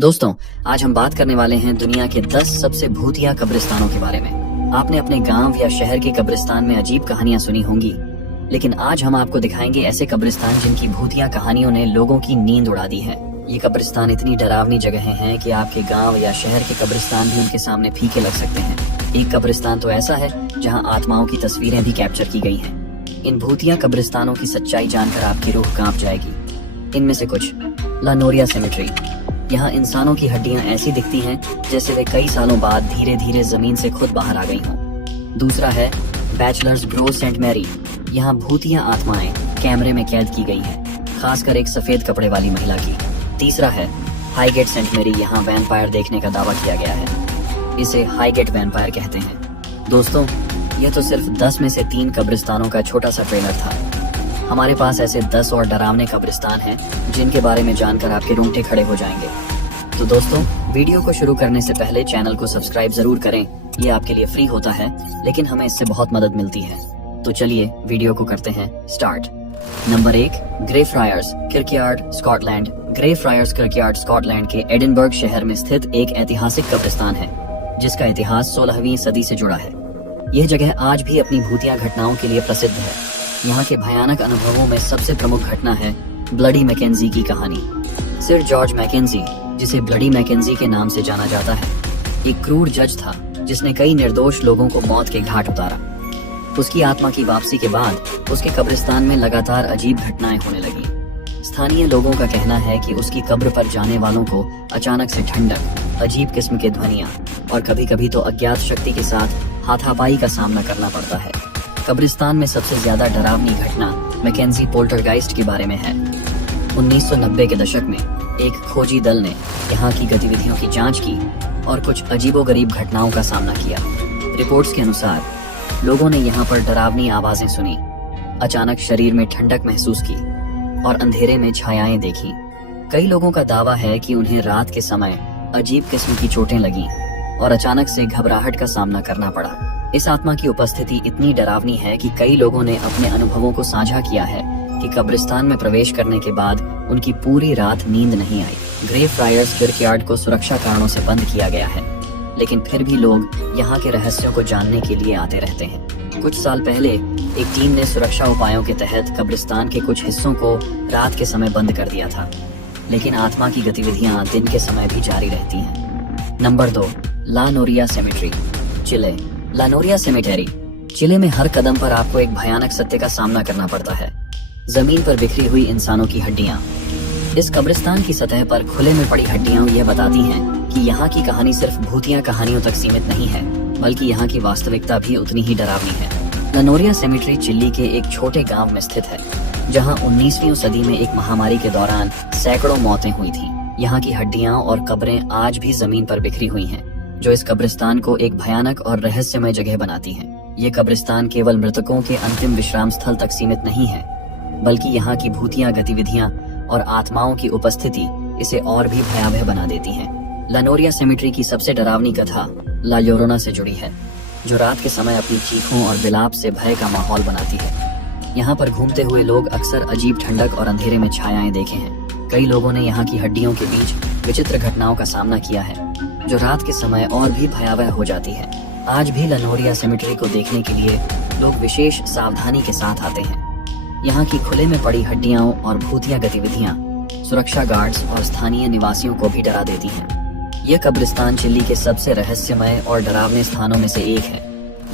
दोस्तों, आज हम बात करने वाले हैं दुनिया के 10 सबसे भूतिया कब्रिस्तानों के बारे में। आपने अपने गांव या शहर के कब्रिस्तान में अजीब कहानियां सुनी होंगी, लेकिन आज हम आपको दिखाएंगे ऐसे कब्रिस्तान जिनकी भूतिया कहानियों ने लोगों की नींद उड़ा दी है। ये कब्रिस्तान इतनी डरावनी जगहें हैं कि आपके गांव या शहर के कब्रिस्तान भी उनके सामने फीके लग सकते हैं। एक कब्रिस्तान तो ऐसा है जहाँ आत्माओं की तस्वीरें भी कैप्चर की गई हैं। इन भूतिया कब्रिस्तानों की सच्चाई जानकर आपकी रूह कांप जाएगी। इनमें से कुछ: ला नोरिया सेमेट्री। यहाँ इंसानों की हड्डियां ऐसी दिखती हैं जैसे वे कई सालों बाद धीरे धीरे जमीन से खुद बाहर आ गई हों। दूसरा है बैचलर्स ग्रोव सेंट मैरी। यहाँ भूतिया आत्माएं कैमरे में कैद की गई हैं, खासकर एक सफेद कपड़े वाली महिला की। तीसरा है हाईगेट सेंट मैरी। यहाँ वैम्पायर देखने का दावा किया गया है, इसे हाईगेट वैम्पायर कहते हैं। दोस्तों, यह तो सिर्फ 10 में से 3 कब्रिस्तानों का छोटा सा ट्रेलर था। हमारे पास ऐसे 10 और डरावने कब्रिस्तान हैं जिनके बारे में जानकर आपके रोंगटे खड़े हो जाएंगे। तो दोस्तों, वीडियो को शुरू करने से पहले चैनल को सब्सक्राइब जरूर करें। ये आपके लिए फ्री होता है, लेकिन हमें इससे बहुत मदद मिलती है। तो चलिए वीडियो को करते हैं start. Number 1, Greyfriars Kirkyard, Scotland. Greyfriars Kirkyard Scotland के एडिनबर्ग शहर में स्थित एक ऐतिहासिक कब्रिस्तान है, जिसका इतिहास 16वीं सदी से जुड़ा है। यह जगह आज भी अपनी भूतिया घटनाओं के लिए प्रसिद्ध है। यहाँ के भयानक अनुभवों में सबसे प्रमुख घटना है ब्लडी मैकेंजी की कहानी। सर जॉर्ज मैकेंजी, जिसे ब्लडी मैकेंजी के नाम से जाना जाता है, एक क्रूर जज था जिसने कई निर्दोष लोगों को मौत के घाट उतारा। उसकी आत्मा की वापसी के बाद उसके कब्रिस्तान में लगातार अजीब घटनाएं होने लगी। स्थानीय लोगों का कहना है कि उसकी कब्र पर जाने वालों को अचानक से ठंडक, अजीब किस्म के ध्वनियां और कभी कभी तो अज्ञात शक्ति के साथ हाथापाई का सामना करना पड़ता है। कब्रिस्तान में सबसे ज्यादा डरावनी घटना मैकेंजी पोल्टरगाइस्ट के बारे में है। 1990 के दशक में एक खोजी दल ने यहाँ की गतिविधियों की जांच की और कुछ अजीबोगरीब घटनाओं का सामना किया। रिपोर्ट्स के अनुसार लोगों ने यहाँ पर डरावनी आवाजें सुनी, अचानक शरीर में ठंडक महसूस की और अंधेरे में छायाएं देखी। कई लोगों का दावा है कि उन्हें रात के समय अजीब किस्म की चोटें लगीं और अचानक से घबराहट का सामना करना पड़ा। इस आत्मा की उपस्थिति इतनी डरावनी है कि कई लोगों ने अपने अनुभवों को साझा किया है कि कब्रिस्तान में प्रवेश करने के बाद उनकी पूरी रात नींद नहीं आई। ग्रे फ्रायर्स किर्कयार्ड को सुरक्षा कारणों से बंद किया गया है, लेकिन फिर भी लोग यहाँ के रहस्यों को जानने के लिए आते रहते हैं। कुछ साल पहले एक टीम ने सुरक्षा उपायों के तहत कब्रिस्तान के कुछ हिस्सों को रात के समय बंद कर दिया था, लेकिन आत्मा की गतिविधियां दिन के समय भी जारी रहती हैं। नंबर 2, ला नोरिया सेमेट्री, चिले। ला नोरिया सेमेटेरी चिले में हर कदम पर आपको एक भयानक सत्य का सामना करना पड़ता है: जमीन पर बिखरी हुई इंसानों की हड्डियां। इस कब्रिस्तान की सतह पर खुले में पड़ी हड्डियां यह बताती हैं कि यहाँ की कहानी सिर्फ भूतिया कहानियों तक सीमित नहीं है, बल्कि यहाँ की वास्तविकता भी उतनी ही डरावनी है। ला नोरिया सेमेट्री चिली के एक छोटे गांव में स्थित है, जहाँ 19वीं सदी में एक महामारी के दौरान सैकड़ों मौतें हुई थी। यहाँ की हड्डियां और कब्रें आज भी जमीन पर बिखरी हुई हैं, जो इस कब्रिस्तान को एक भयानक और रहस्यमय जगह बनाती हैं। ये कब्रिस्तान केवल मृतकों के अंतिम विश्राम स्थल तक सीमित नहीं है, बल्कि यहाँ की भूतिया गतिविधियां और आत्माओं की उपस्थिति इसे और भी भयावह बना देती हैं। ला नोरिया सेमेट्री की सबसे डरावनी कथा ला llorona से जुड़ी है, जो रात के समय अपनी चीखों और विलाप से भय का माहौल बनाती है। यहाँ पर घूमते हुए लोग अक्सर अजीब ठंडक और अंधेरे में छायाएं देखे हैं। कई लोगों ने यहाँ की हड्डियों के बीच विचित्र घटनाओं का सामना किया है, जो रात के समय और भी भयावह हो जाती है। आज भी ला नोरिया सेमेट्री को देखने के लिए लोग विशेष सावधानी के साथ आते हैं। यहाँ की खुले में पड़ी हड्डियां और भूतिया गतिविधियां सुरक्षा गार्ड्स और स्थानीय निवासियों को भी डरा देती हैं। यह कब्रिस्तान चिली के सबसे रहस्यमय और डरावने स्थानों में से एक है,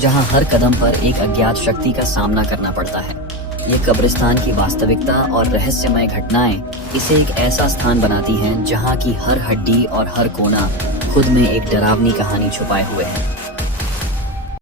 जहाँ हर कदम पर एक अज्ञात शक्ति का सामना करना पड़ता है। ये कब्रिस्तान की वास्तविकता और रहस्यमय घटनाएं इसे एक ऐसा स्थान बनाती हैं जहाँ की हर हड्डी और हर कोना खुद में एक डरावनी कहानी छुपाए हुए है।